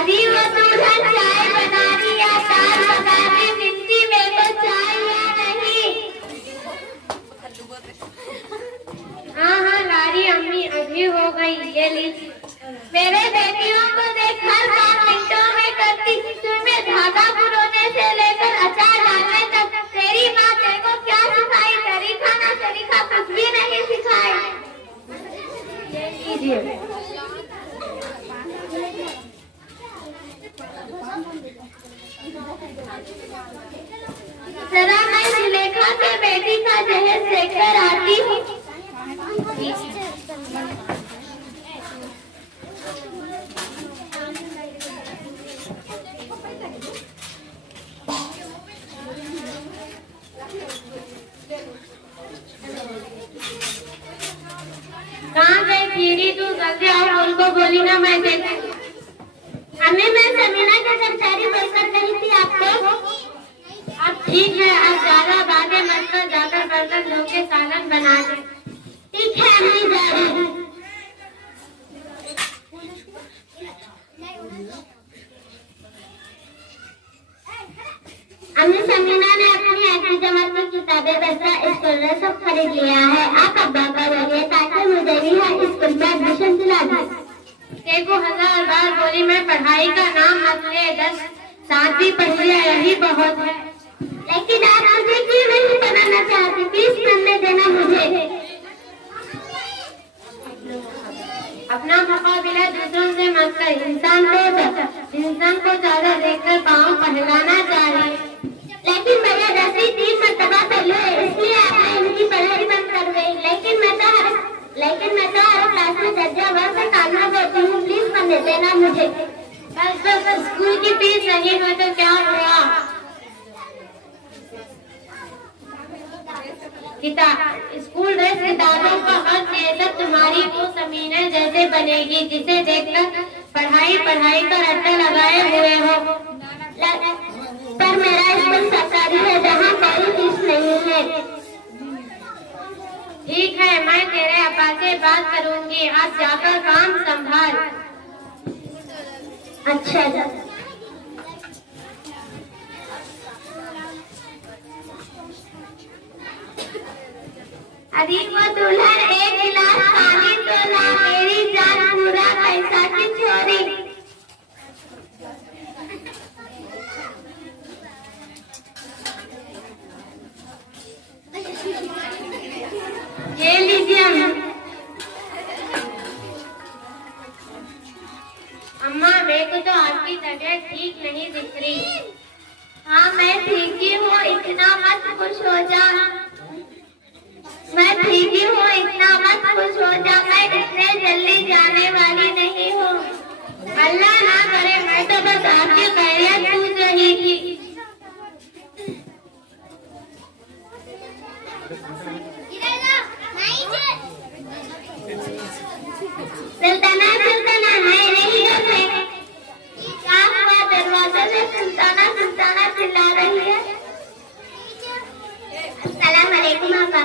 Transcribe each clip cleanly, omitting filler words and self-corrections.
अभी वो दूल्हा चाय बना रही या दाल पका रही, मिट्टी में को चाय या नहीं? हाँ लारी अम्मी, अभी हो गई, ये लीजिए। मेरे बेटियों को देख, हर काम मिनटों में करती, तुम्हें धागा बुनने से लेकर अचार डालने तक। तेरी माँ तेरे को क्या सिखाई? तरीका ना तरीका कुछ भी नहीं सिखाई। ये लीजिए। जरा मैं सुलेखा के बेटी का जहेज लेकर आती हूँ। कहाँ गई कीड़ी तू? जल्दी आओ, उनको बोली ना मैं देखी। हमें मैं समीना के कर्मचारी बोलकर कही थी आपको। अब ठीक है, अब ज्यादा बातें मत कर, जाकर बर्तन धो के सालन बना दे। ठीक है अम्मी, जा रही हूँ। अम्मी समीना ने अपनी आखिरी जमात की किताबें, बस्ता, स्कूल में सब खरीद लिया है। आप अब्बा का बोलिए ताकि मुझे भी स्कूल में एडमिशन दिला दे। देखो 1000 बार बोली मैं, पढ़ाई का नाम मत ले, 10 साथ भी पढ़ लिया, यही बहुत है। लेकिन आप मुझे क्यों नहीं बनाना चाहती? प्लीज करने देना मुझे। अपना मुकाबला दूसरों से मत कर। इंसान को ज्यादा देखकर पाँव पहलाना चाहिए। लेकिन मेरा 10वीं 3 मरतबा फेल हुए, इसलिए आपने इनकी पढ़ाई बंद कर गई। लेकिन मैं तो हर क्लास में दर्जा वर्ग से तालना देती हूँ। प्लीज करने देना मुझे। बस स्कूल की फीस नहीं हो तो क्या हुआ? स्कूल ड्रेस, किताबों का खर्च, ये सब तुम्हारी वो समीना जैसे बनेगी जिसे देखकर पढ़ाई का रट्टा लगाए हुए हो। पर मेरा स्कूल सरकारी है, जहाँ कोई फीस नहीं है। ठीक है, मैं तेरे अब्बा से बात करूंगी। आज जाकर काम संभाल। अच्छा। अरे वो दुल्हन, एक गिलास पानी तो ला, मेरी जान पूरा पैसा की चोरी। ये लीजिए अम्मा, मेरे को तो आपकी तबीयत ठीक नहीं दिख रही। हाँ मैं ठीक ही हूँ, इतना मत खुश हो जा। मैं ठीक ही हूँ, इतना मत खुश हो जा। मैं इतने जल्दी जाने वाली नहीं हूँ। अल्लाह ना करे, मैं तो बस आपकी खैरियत पूछ रही थी। सुल्ताना है नहीं है। क्या हुआ? दरवाजा से सुल्ताना चिल्ला रही है। अस्सलाम वालेकुम अब्बा।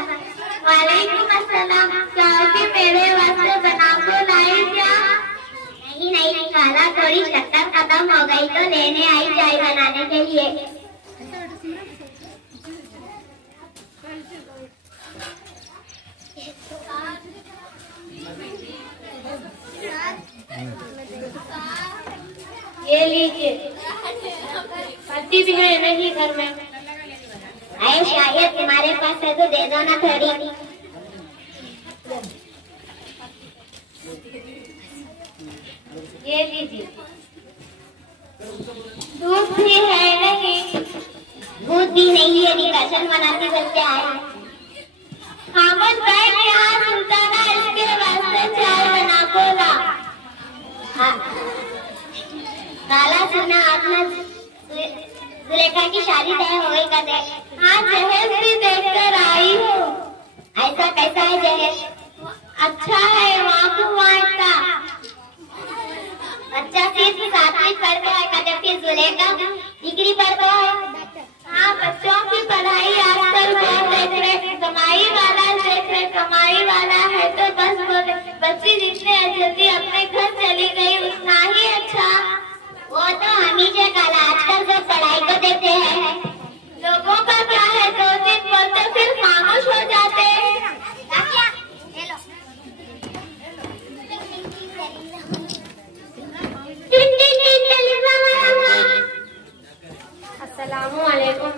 वालेकुम अस्सलाम। चाय मेरे वास्ते बना को लाई क्या? नहीं, खाना थोड़ी शक्कर खत्म हो गई तो लेने आई चाय बनाने के लिए। ये लीजिए। पति भी है नहीं घर में? अरे शायद तुम्हारे पास है तो दे दो ना थोड़ी। ये लीजिए। दूध भी है नहीं? दूध भी नहीं है, निकाशन बनाते चलते आए। खामोश बैठ यहाँ सुल्ताना, इसके वास्ते चाय बना को ला। काला सुना आपने जुलेखा की शादी तय हो गई कदे? हाँ जहेज भी देखकर आई हूँ। ऐसा कैसा है जहेज? अच्छा है, वाइटा बच्चा सिर्फ 7वीं पढ़ गया है, जबकि जुलेखा डिग्री पढ़ गया है। हाँ बच्चों की पढ़ाई आजकल बहुत देख रहे, कमाई वाला है तो बस बोले। बच्ची जितने जल्दी अपने घर चली गई उतना ही अच्छा। वो तो हम ही जो कल आजकल सब पढ़ाई को देते हैं। लोगों का क्या है, 2 दिन बोलते फिर खामोश हो जाते हैं। अस्सलामुअलैकुम।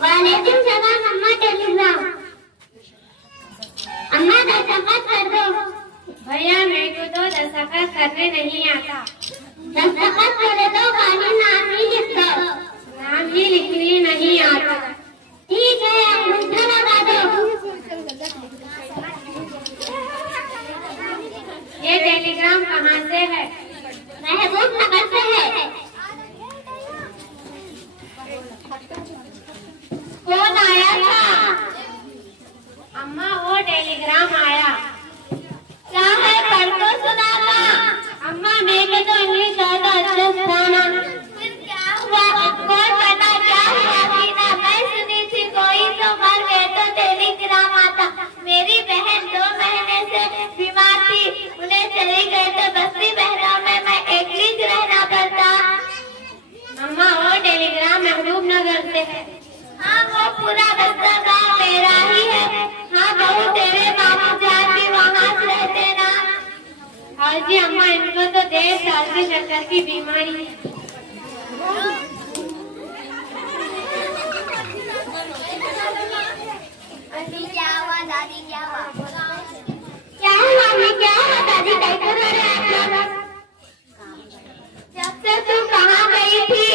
वालेकुम सलाम। अम्मा टेलीग्राम। अम्मा दस्तखत कर दो। भैया मेरे को तो दस्तखत करने नहीं आता। दस्तखत कर दो, खाली नाम ही लिख दो। नाम ही लिखने नहीं आता। ठीक है, अंगूठा लगा दो। ये टेलीग्राम कहाँ से है? महबूब नगर से है। कौन आया था? अम्मा वो टेलीग्राम आया। क्या है, पढ़ तो सुना था। अम्मा मेरे तो इंग्लिश आता अच्छा था। फिर क्या हुआ? कौन पता क्या हुआ कि ना मैं सुनी थी कोई तो मर गए तो टेलीग्राम आता। मेरी बहन 2 महीने से बीमार थी, उन्हें चली गए तो बस्ती बहराव में मैं अकेली रहना पड़ता। अम्मा वो टेलीग्राम महबूब नगर से है। हाँ वो पूरा दस्ता गाँव मेरा ही है। हाँ बहू तेरे मामू जान भी वहाँ रहते ना। हाँ जी अम्मा, इनको तो 1.5 साल से शक्कर की बीमारी है। अभी क्या हुआ दादी, क्या हुआ? क्या हुआ मैं, क्या हुआ दादी, कैसे हो रहे आप लोग? जब से तुम कहाँ गई थी?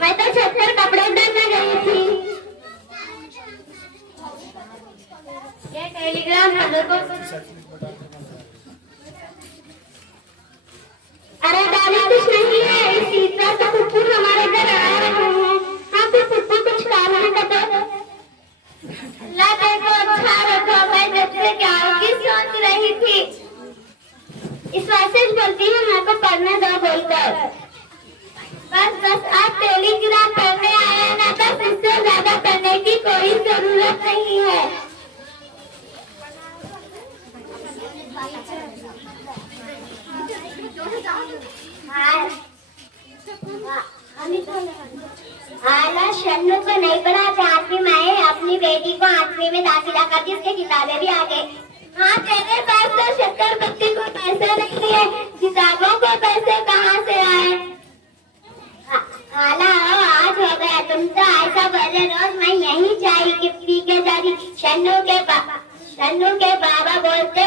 मैं तो छत पर कपड़े धोने गई थी। ये टेलीग्राम वालों को। अरे दादी कुछ नहीं है, इस तीसरा तो कुकुर हमारे घर आ रहे हैं। हाँ तो कुकुर कुछ काम नहीं करते। ला देखो, अच्छा रखो। मैं जब से क्या की सोच रही थी, इस वास्ते बोलती हूँ मेरे को पढ़ने दो बोलकर। बस आप टेलीग्राम पढ़ने आए हैं ना, बस इससे ज्यादा पढ़ने की कोई जरूरत नहीं है। आला शन्नू को नहीं पढ़ा, 8वीं में अपनी बेटी को 8वीं में दाखिला कर दी, उसके किताबें भी आ गई। हाँ तेरे पास तो शक्कर बत्ती को पैसे नहीं है, किताबों को पैसे कहाँ से आए? खाला आज हो गया, तुम तो ऐसा बोले रोज मैं यही चाय पी के जाती। शन्नू के बाबा बोलते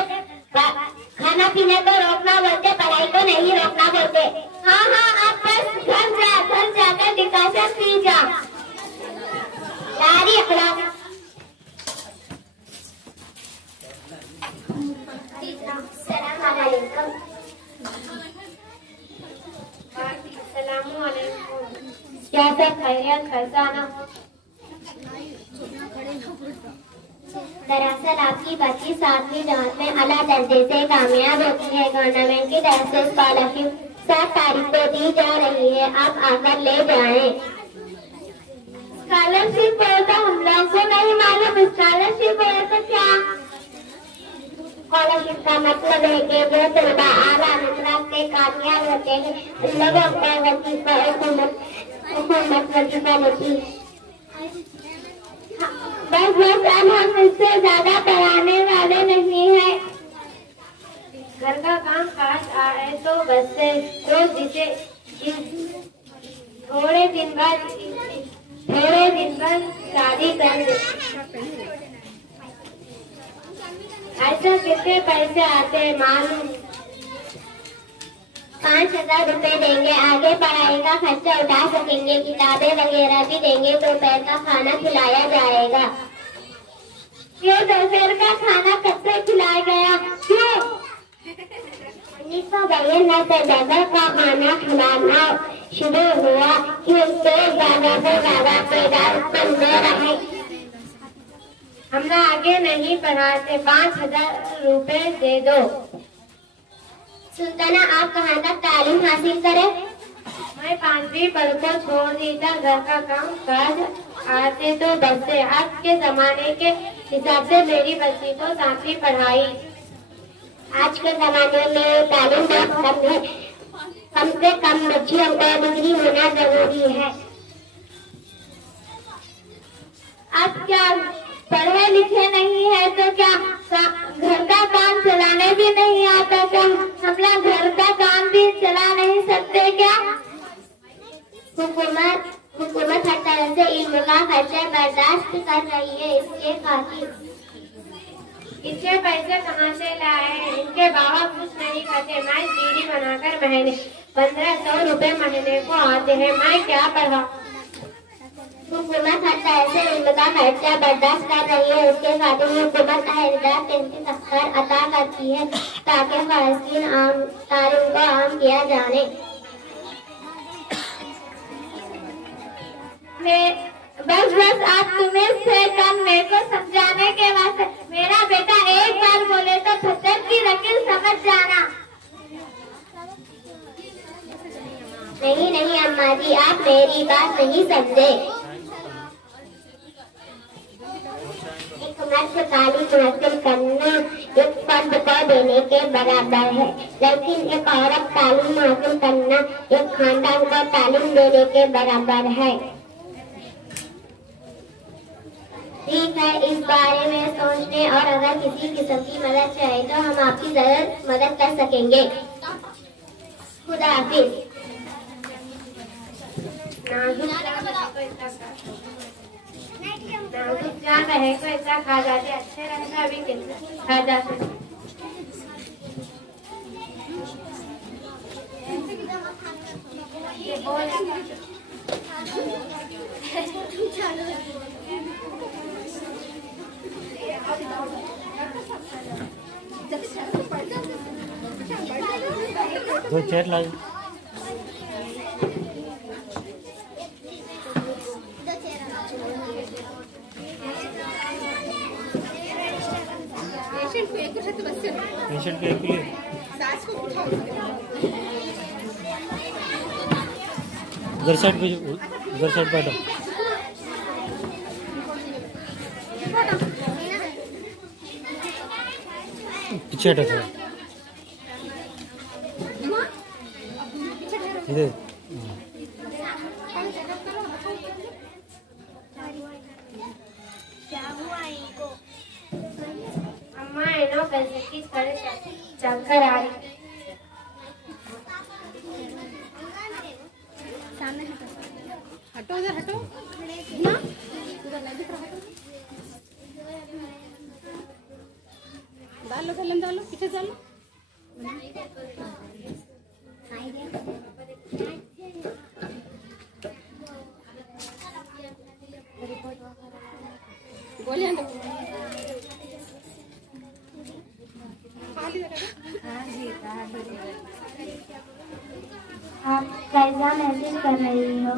खाना पीने को रोकना बोलते, पढ़ाई को नहीं रोकना बोलते। हाँ अब बस घर जाकर डिकाशन पी जा। यारी अपना क्या सब खैरियत खजाना? दरअसल आपकी बच्ची 7वीं जमात में अला दर्जे से कामयाब होती है। गवर्नमेंट की तरफ से स्कॉलरशिप 7 तारीख को दी जा रही है, आप आकर ले जाएं। स्कॉलरशिप हो तो हम लोग को नहीं मालूम, स्कॉलरशिप हो तो क्या? स्कॉलरशिप का मतलब है कि जो तलबा आला नंबरात से कामयाब होते हैं उन लोगों का वजीफा हुकूमत वजीफा लेती है। बस हम इससे ज्यादा पढ़ाने वाले नहीं है। घर का काम काज आए तो बस से तो जिसे थोड़े दिन बाद शादी कर दे। ऐसा कितने पैसे आते हैं मालूम? 5,000 रुपए देंगे, आगे पढ़ाई का खर्चा उठा सकेंगे, किताबें वगैरह भी देंगे, दोपहर का खाना खिलाया जाएगा। ये दोपहर का खाना कब से खिलाया गया? क्यों? दोपहर का खाना खिलाना शुरू हुआ कि उससे ज्यादा से ज्यादा पैदावार उत्पन्न हो रहे। हमने आगे नहीं पढ़ाते, 5,000 रुपए दे दो। सुल्ताना आप कहाँ तक तालीम हासिल करें? मैं 5वीं पढ़ को छोड़ दी था, घर का काम काज आते तो बस से। आज के जमाने के हिसाब से मेरी बच्ची को 7वीं पढ़ाई। आज के जमाने में तालीम बहुत कम है, कम से कम बच्चियों को डिग्री होना जरूरी है। अब क्या पढ़े लिखे नहीं है तो क्या घर का काम चलाने भी नहीं आता? क्या हम लोग घर का काम भी चला नहीं सकते क्या? हुकूमत हर तरह से इल्म का खर्चा बर्दाश्त कर रही है। इसके खातिर इसके पैसे कहाँ से लाए? इनके बाबा कुछ नहीं करते। मैं बीड़ी बनाकर महीने 1500 रुपए महीने को आते हैं। मैं क्या पढ़ा? हुकूमत हर तरह से इल्म का खर्चा बर्दाश्त कर रही है। उसके खातिर हुकूमत हर तख्तर अता करती है ताकि फ़लस्तीन तालीम को आम किया जाए। बस आप तुम्हें से कम मेरे को समझाने के वास्ते। मेरा बेटा एक बार बोले तो पत्थर की लकीर समझ जाना। नहीं अम्मा जी, आप मेरी बात नहीं समझे। एक मर्द तालीम हासिल करना एक फर्द को देने के बराबर है, लेकिन एक औरत तालीम हासिल करना एक खानदान को तालीम देने के बराबर है। ठीक है, इस बारे में सोचने और अगर किसी किस्म की मदद चाहे तो हम आपकी जरूर मदद कर सकेंगे। खुदा हाफिज। नाजुक जान रहे को ऐसा खा जाते अच्छे रहता अभी कितना खा जाते। दो चेयर लाई। पेशेंट को एक लिए उधर साइड पे, उधर साइड बैठो। पीछे हटो थोड़ा इधर। अम्मा इनो पैसे की चक्कर आ रही। सामने हटो, उधर हटो ना, उधर नहीं दिख रहा है। डालो गलन, डालो पीछे डालो। गोलियां दो। आप कैसा महसूस कर रही हो?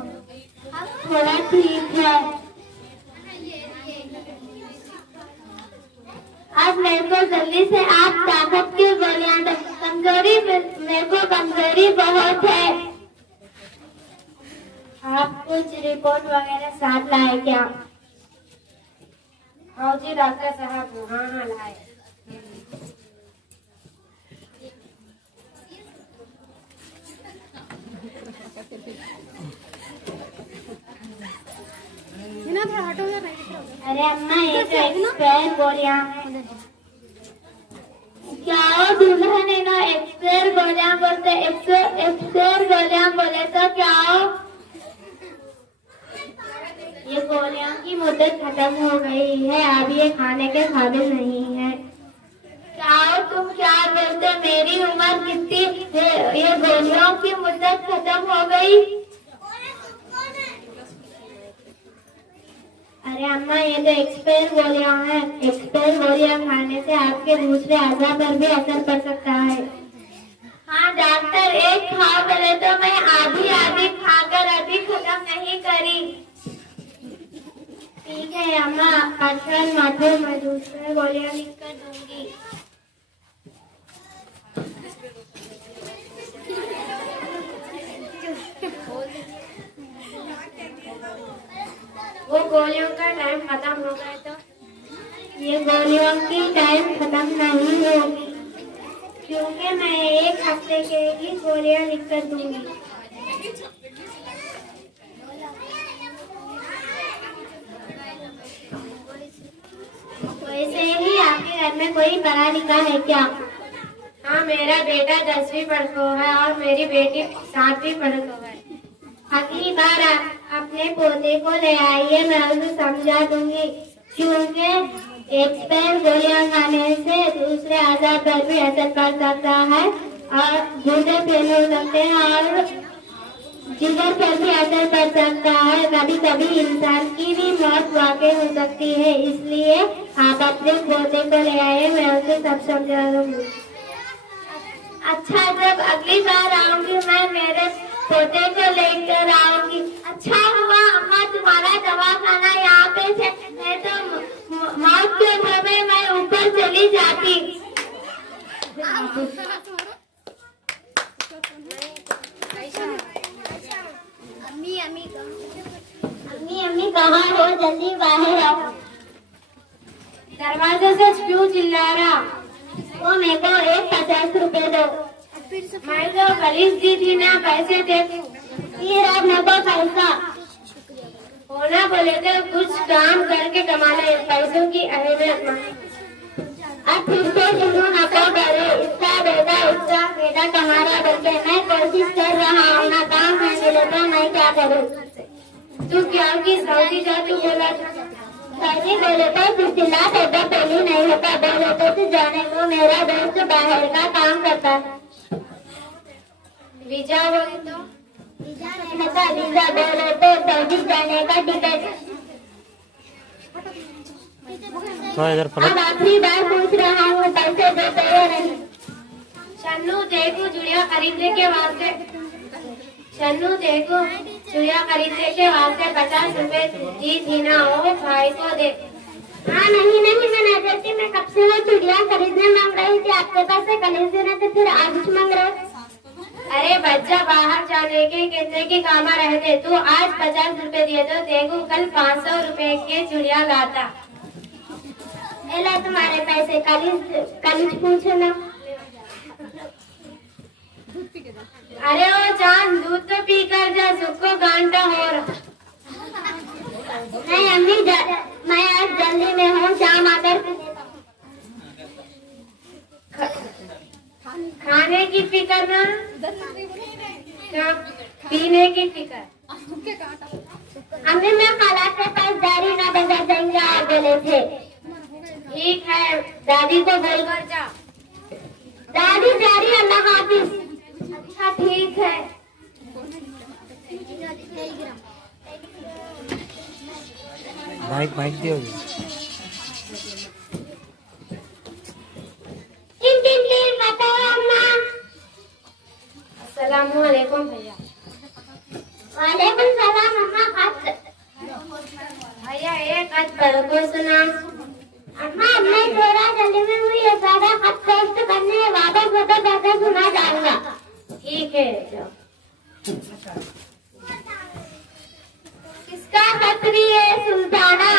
थोड़ा ठीक है। अब मेरे को जल्दी से आप ताकत की गोलियां दो। कमजोरी मेरे को कमजोरी बहुत है। आप कुछ रिपोर्ट वगैरह साथ लाए क्या? हाँ जी डॉक्टर साहब, हाँ लाए। अरे अम्मा ये तो एक्सपायर गोलियां हैं। क्या हो दुल्हन है ना, एक्सपायर गोलियां बोलते। एक्सपायर गोलियां बोले तो क्या हो? ये गोलियां की मुद्दत खत्म हो गई है, अब ये खाने के काबिल नहीं है। क्या हो तुम क्या बोलते? मेरी उम्र कितनी है? ये गोलियों की मुद्दत खत्म हो गई। अरे अम्मा ये तो एक्सपायर गोलियां हैं। एक्सपायर गोलियां खाने से आपके दूसरे अज़ा पर भी असर पड़ सकता है। हाँ डॉक्टर, एक खाओ बोले तो मैं आधी खाकर अभी खत्म नहीं करी। ठीक है अम्मा, कल माथे में दूसरे गोलियां लिख कर दूंगी। वो गोलियों का टाइम खत्म हो गया तो ये गोलियों की टाइम खत्म नहीं होगी। क्योंकि मैं 1 हफ्ते के ही गोलियां लिख कर दूंगी। वैसे ही आपके घर में कोई पढ़ा लिखा है क्या? हाँ, मेरा बेटा 10वीं पढ़ता है और मेरी बेटी 7वीं पढ़ता है। अगली बार आप अपने पोते को ले आइए, मैं उसे समझा दूंगी, क्योंकि एक्सपायर गोलियां खाने से दूसरे आजाद पर भी असर पड़ सकता है और गुर्दे फेल हो सकते हैं और जिगर पर भी असर पड़ सकता है। कभी कभी इंसान की भी मौत वाकई हो सकती है, इसलिए आप अपने पोते को ले आए, मैं उसे सब समझा दूंगी। अच्छा, जब अगली बार आऊंगी मैं मेरे पोते को लेकर आऊंगी। अच्छा हुआ अम्मा तुम्हारा दवाखाना यहाँ पे है, मैं तो मौत के समय मैं ऊपर चली जाती। अम्मी कहाँ हो? जल्दी बाहर आओ। दरवाजे से क्यों चिल्ला रहा? वो मेरे को 50 रुपए दो। मैं तो गलीस दी थी ना, पैसे दे। ये रहा मेरे को पैसा। होना बोले तो कुछ काम करके कमा ले, पैसों की अहमियत मत। अब फिर से हिंदू नकल करे, इसका बेटा तुम्हारा बच्चे। मैं कोशिश कर रहा हूँ ना, काम है मिले तो मैं क्या करूँ? तू क्या की सऊदी जा, तू बोला सही बोले तो सिलसिला पैदा पहले नहीं होता, बोले तो तू जाने को मेरा दोस्त बाहर का काम करता है। वीजा बोले तो वीजा बोले तो सऊदी जाने का टिकट। तो इधर अब आखिरी बार पूछ रहा हूँ, पैसे देते हो नहीं? शन्नू देखो चूड़िया खरीदने के वास्ते 50 रुपए दी थी ना, वो भाई को दे। हाँ नहीं मैं नहीं देती, मैं कब से वो चूड़िया खरीदने मांग रही थी, आपके पास से कल देना तो फिर आज मांग रहे। अरे बच्चा बाहर जाने के कहते कि कामा रहते, तू आज 50 रुपए दिए तो देखो कल 500 रुपए के चूड़िया लाता। एला तुम्हारे पैसे कल पूछो ना। अरे ओ जान, दूध तो पी कर जा, सुखो घंटा हो रहा। नहीं अम्मी, मैं आज जल्दी में हूँ, शाम आकर खाने की फिकर ना, पीने की फिकर। अम्मी मैं खाला के पास दाढ़ी ना बजा देंगे आप बोले थे। ठीक है, दादी को बोलकर जा। दादी जा रही, अल्लाह हाफिज। अच्छा ठीक है। माइक दियो। अस्सलामुअलैकुम भैया। वालेकुम सलाम अम्मा। भैया एक आज पढ़ को सुना। अम्मा मैं थोड़ा जल्दी में हुई है, ज्यादा खत पेस्ट करने वापस बता दादा सुना जाऊंगा। ठीक है। किसका खतरी है सुल्ताना?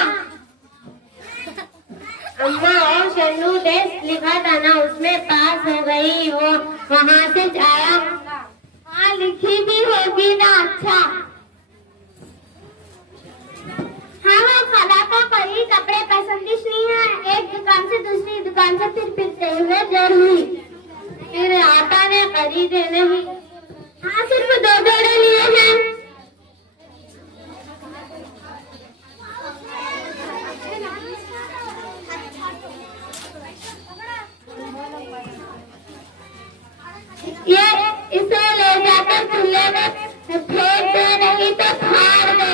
अम्मा और शन्नू टेस्ट लिखा था ना, उसमें पास हो गई, वो वहाँ से आया। हाँ लिखी भी होगी ना। अच्छा हाँ, वो खाला को कोई कपड़े पसंदिश नहीं है, एक दुकान से दूसरी दुकान से फिरते हुए जर हुई, फिर आटा ने खरीदे नहीं। हाँ सिर्फ 2 जोड़े लिए हैं। ये इसे ले जाकर चूल्हे में फेंक दे, नहीं तो फाड़ दे।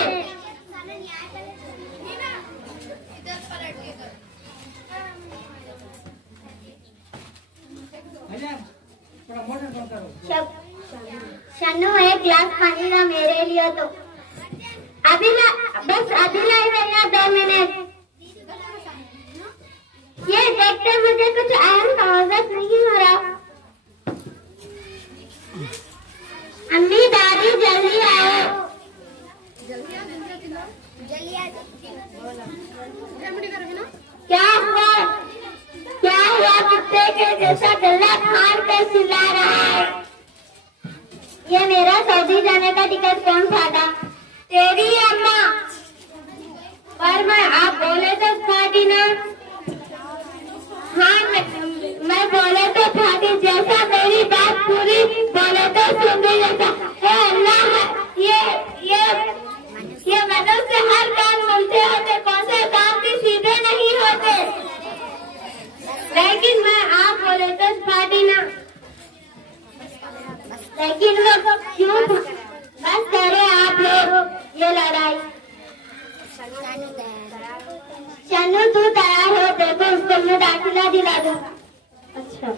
शन्नू एक गिलास पानी ना मेरे लिए तो। अभी लाई भैया 2 मिनट। ये देखते मुझे कुछ अहम कागज नहीं हो रहा। अम्मी दादी जल्दी आओ। क्या हुआ? क्या हुआ? कुत्ते के जैसा गला फाड़ कर चिल्ला रहा है। ये मेरा सऊदी जाने का टिकट कौन फाड़ा? तेरी अम्मा। पर आप बोले तो फाड़ी ना। हाँ, मैं बोले तो फाड़ी, जैसा मेरी बात पूरी बोले तो सुन गई जैसा। हे अल्लाह, ये मनुष्य हर काम मिलते होते, कौन से काम भी सीधे नहीं होते। लेकिन मैं आप बोले तो फाड़ी ना। लेकिन वो क्यों? बस करे आप लोग ये लड़ाई। चन्नू तू तैयार हो, देखो उसको मैं दाखिला दिला दूंगा। अच्छा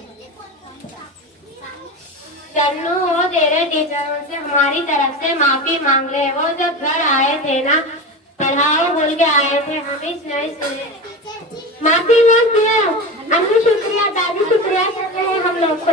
चन्नू, वो तेरे टीचरों से हमारी तरफ से माफी मांग ले। वो जब घर आए थे ना, पढ़ाओ बोल के आए थे, हम नहीं सुने। माफी मांग दिया। अम्मी शुक्रिया, दादी शुक्रिया कर रहे हैं हम लोग को।